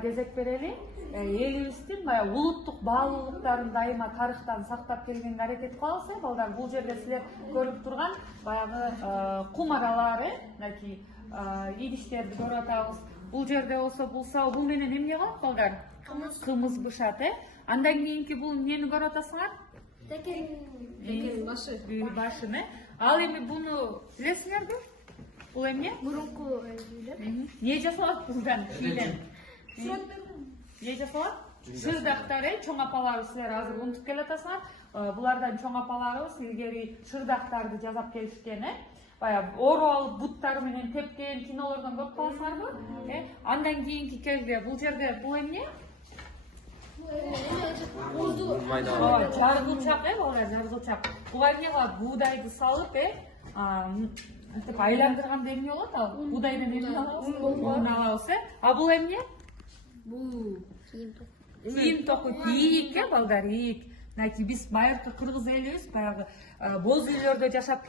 кезек берели. Элибиздин баягы улуттук баалуулуктарын дайыма тарыхтан сактап келгенге аракет кылабыз. Балдар, бул жерде силер көрүп турган баягы кум аралары, мынакей идиштерди көрүп атабыз. Бул жерде болсо бул менен эмне кылат балдар? Кымыз бышат, Андан кийинки бул эмнени көрүп атасыңар? Текен башы. Башын, Ал эми буну билесиңерби? Бул эмне? Мурунку Не жасалат булдан? Кийден. Не жасалат? Шырдактар, чоң апаларыбыз силер азыр унутуп келатасыңар. Булардан чоң апаларыбыз илгери шырдактарды жасап келишкен, Баягы оруп алып буттары менен тепкен кинолордон көрүп каласыңарбы? Андан кийинки кезде бул жерде бул эмне? Жаргылчак, балдар, жаргылчак. Буга эмне кылат? Буудайды салып, айландырганда эмне болот? Ал буудайдан эмне алабыз? Un алабыз, А бул эмне? Бул Кийим току, ийик, балдар, ийик. Биз байыркы кыргыз элибиз баягы боз үйлөрдө жашап